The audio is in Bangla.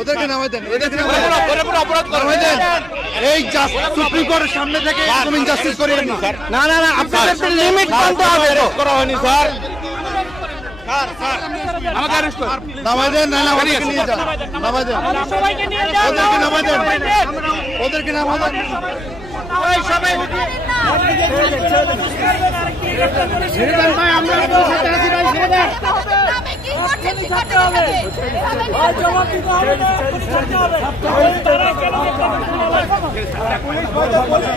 ওদেরকে নামাই দেন, এই সুপ্রিম কোর্টের সামনে থেকে জাস্টিস করিয়ে না। না না না, আপনাদের লিমিট মানতে হবে। করা হয়নি স্যার। আমাকে অ্যারেস্ট করুন। নামাই দেন, না না, ওদেরকে নিয়ে যান, নামাই দেন, সবাইকে নিয়ে যান, ওদেরকে নামাই দেন, ওদেরকে নামাই দেন। সবাই ছেড়ে দেন ভাই, আমরা আপনার সাথে আছি ভাই, ছেড়ে দেন। আমি কি করতে শিখাতে হবে? আর জবাব দিতে হবে না, করতে হবে। তারা কেন পুলিশ কথা বলে?